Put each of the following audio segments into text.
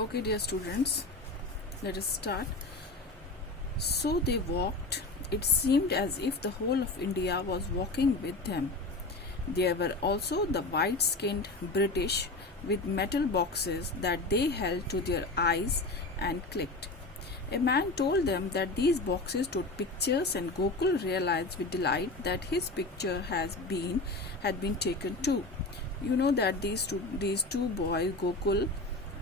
Okay, dear students, let us start. So they walked. It seemed as if the whole of India was walking with them. There were also the white skinned British with metal boxes that they held to their eyes and clicked. A man told them that these boxes stood pictures, and Gokul realized with delight that his picture had been taken too. You know that these two boys, Gokul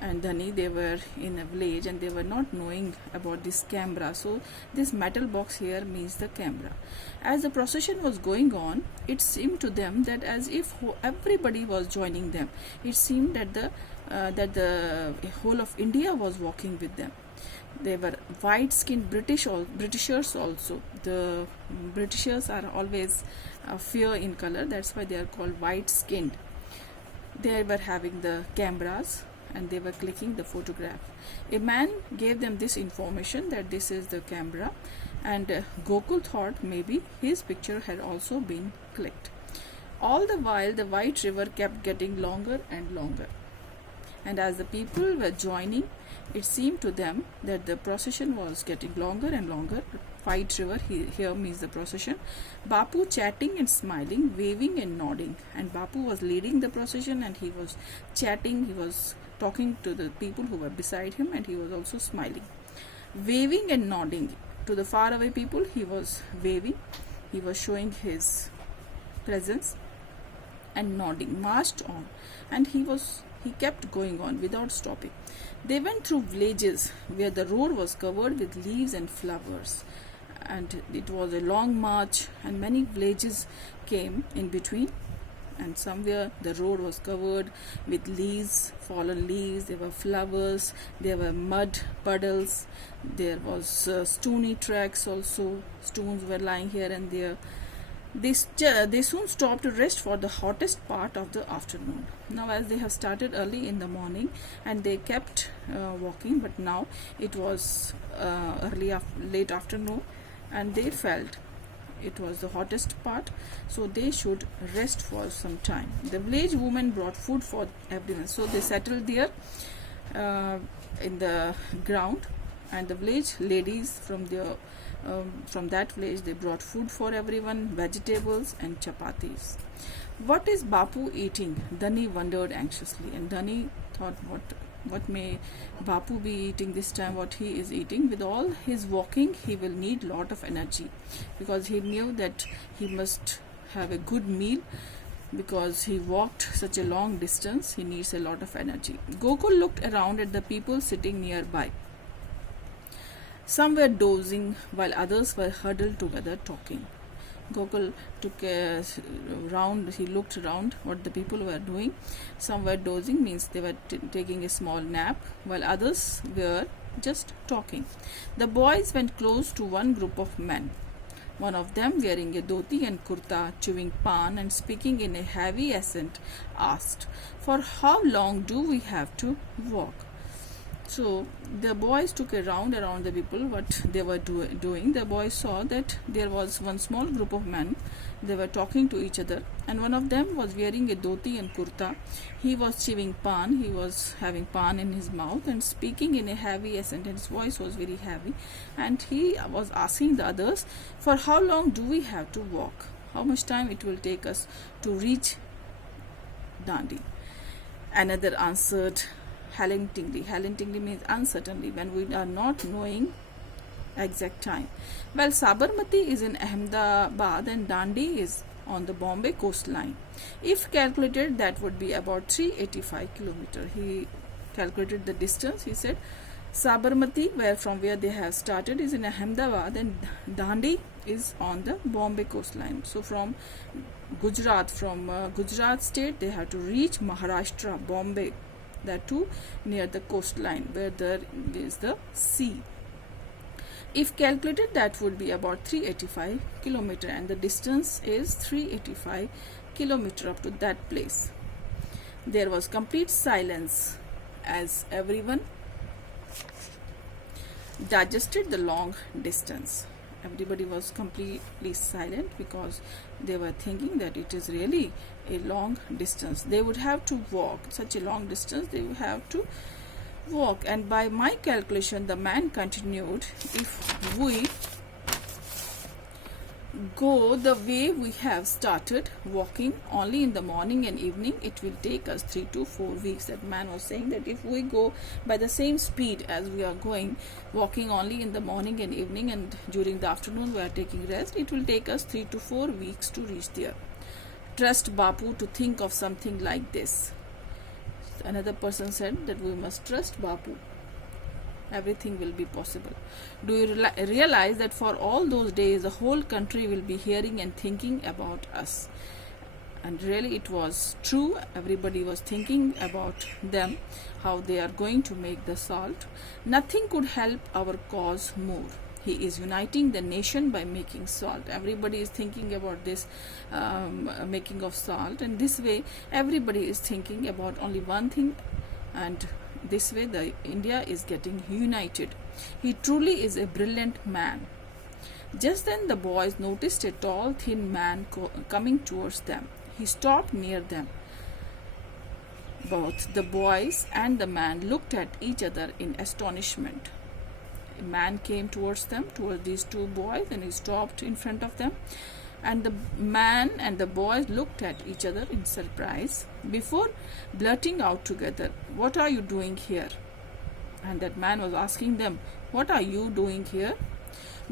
and Dhani, they were in a village and they were not knowing about this camera. So this metal box here means the camera. As the procession was going on, it seemed to them that as if everybody was joining them. It seemed that the whole of India was walking with them. They were white-skinned Britishers also. The Britishers are always fair in color. That's why they are called white-skinned. They were having the cameras and they were clicking the photograph. A man gave them this information that this is the camera, and Gokul thought maybe his picture had also been clicked. All the while the white river kept getting longer and longer, and as the people were joining, it seemed to them that the procession was getting longer and longer. White river here means the procession. Bapu chatting and smiling, waving and nodding, and Bapu was leading the procession and he was chatting, he was talking to the people who were beside him, and he was also smiling, waving and nodding to the faraway people. He was waving, he was showing his presence, and nodding, marched on, and he kept going on without stopping. They went through villages where the road was covered with leaves and flowers, and it was a long march, and many villages came in between, and somewhere the road was covered with leaves, fallen leaves, there were flowers, there were mud puddles, there was stony tracks also, stones were lying here and there. They soon stopped to rest for the hottest part of the afternoon. Now, as they have started early in the morning and they kept walking, but now it was late afternoon, and they felt it was the hottest part, so they should rest for some time. The village woman brought food for everyone, so they settled there in the ground, and the village ladies from that village, they brought food for everyone, vegetables and chapatis. What is Bapu eating? Dhani wondered anxiously, and Dhani thought, what may Bapu be eating this time? What he is eating? With all his walking, he will need lot of energy, because he knew that he must have a good meal, because he walked such a long distance. He needs a lot of energy. Gokul looked around at the people sitting nearby. Some were dozing while others were huddled together talking. Gokul took a round, he looked around what the people were doing. Some were dozing, means they were taking a small nap, while others were just talking. The boys went close to one group of men. One of them, wearing a dhoti and kurta, chewing pan and speaking in a heavy accent, asked, "For how long do we have to walk?" So the boys took a round around the people, what they were doing. The boys saw that there was one small group of men. They were talking to each other, and one of them was wearing a dhoti and kurta. He was chewing pan. He was having pan in his mouth and speaking in a heavy accent, and his voice was very heavy. And he was asking the others, "For how long do we have to walk? How much time it will take us to reach Dandi?" Another answered hesitatingly. Hesitatingly means uncertainly, when we are not knowing exact time. Well, Sabarmati is in Ahmedabad and Dandi is on the Bombay coastline. If calculated, that would be about 385 kilometers. He calculated the distance. He said Sabarmati, from where they have started, is in Ahmedabad, and Dandi is on the Bombay coastline. So from Gujarat state, they have to reach Maharashtra, Bombay, that too near the coastline where there is the sea. If calculated, that would be about 385 kilometers, and the distance is 385 kilometers up to that place. There was complete silence as everyone digested the long distance. Everybody was completely silent because they were thinking that it is really a long distance. They would have to walk such a long distance. They would have to walk. And by my calculation, the man continued, if we go the way we have started, walking only in the morning and evening, it will take us 3 to 4 weeks. That man was saying that if we go by the same speed as we are going, walking only in the morning and evening, and during the afternoon we are taking rest, it will take us 3 to 4 weeks to reach there. Trust Bapu to think of something like this. Another person said that we must trust Bapu. Everything will be possible. Do you realize that for all those days the whole country will be hearing and thinking about us? And really it was true. Everybody was thinking about them, how they are going to make the salt. Nothing could help our cause more. He is uniting the nation by making salt. Everybody is thinking about this making of salt, and this way everybody is thinking about only one thing, and this way the India is getting united. He truly is a brilliant man. Just then the boys noticed a tall, thin man coming towards them. He stopped near them. Both the boys and the man looked at each other in astonishment. A man came towards them, towards these two boys, and he stopped in front of them. And the man and the boys looked at each other in surprise before blurting out together, "What are you doing here?" And that man was asking them, "What are you doing here?"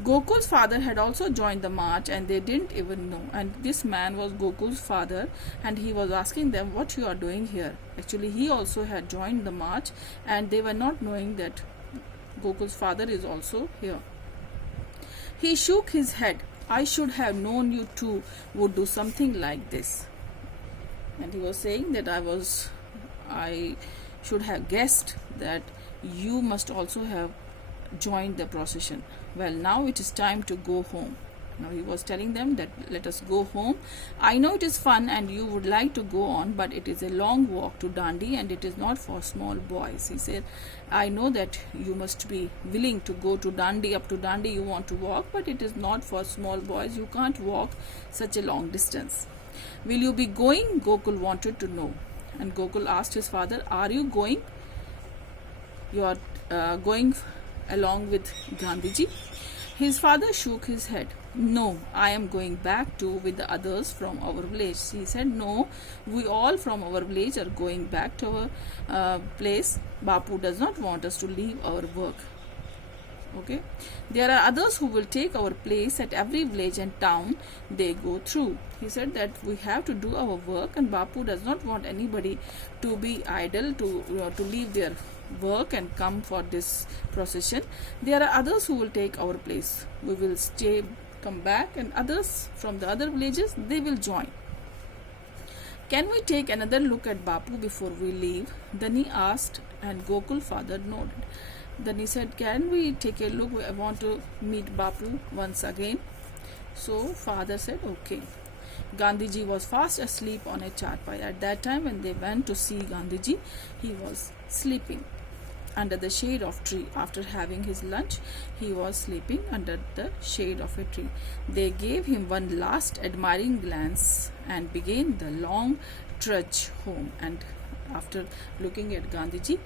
Gokul's father had also joined the march, and they didn't even know. And this man was Gokul's father, and he was asking them, "What you are doing here?" Actually, he also had joined the march, and they were not knowing that Gokul's father is also here. He shook his head. "I should have known you two would do something like this." And he was saying that I should have guessed that you must also have joined the procession. Well, now it is time to go home. Now he was telling them that let us go home. I know it is fun and you would like to go on, but it is a long walk to Dandi and it is not for small boys. He said, I know that you must be willing to go to Dandi, up to Dandi you want to walk, but it is not for small boys. You can't walk such a long distance. Will you be going? Gokul wanted to know. And Gokul asked his father, are you going? You are going along with Gandhiji? His father shook his head. No, I am going back too with the others from our village. He said, no, we all from our village are going back to our place. Bapu does not want us to leave our work. Okay, there are others who will take our place at every village and town they go through. He said that we have to do our work, and Bapu does not want anybody to be idle, to leave their work and come for this procession. There are others who will take our place. We will stay, come back, and others from the other villages, they will join. Can we take another look at Bapu before we leave? Then he asked, and Gokul father nodded. Then he said, can we take a look? I want to meet Bapu once again. So father said, okay. Gandhiji was fast asleep on a charpai. At that time when they went to see Gandhiji, he was sleeping under the shade of tree. After having his lunch, he was sleeping under the shade of a tree. They gave him one last admiring glance and began the long trudge home. And after looking at Gandhiji,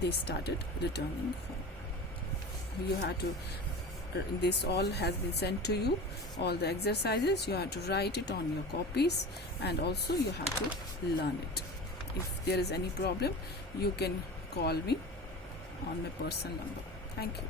they started returning home. You have to, this all has been sent to you, all the exercises. You have to write it on your copies, and also you have to learn it. If there is any problem, you can call me on my personal number. Thank you.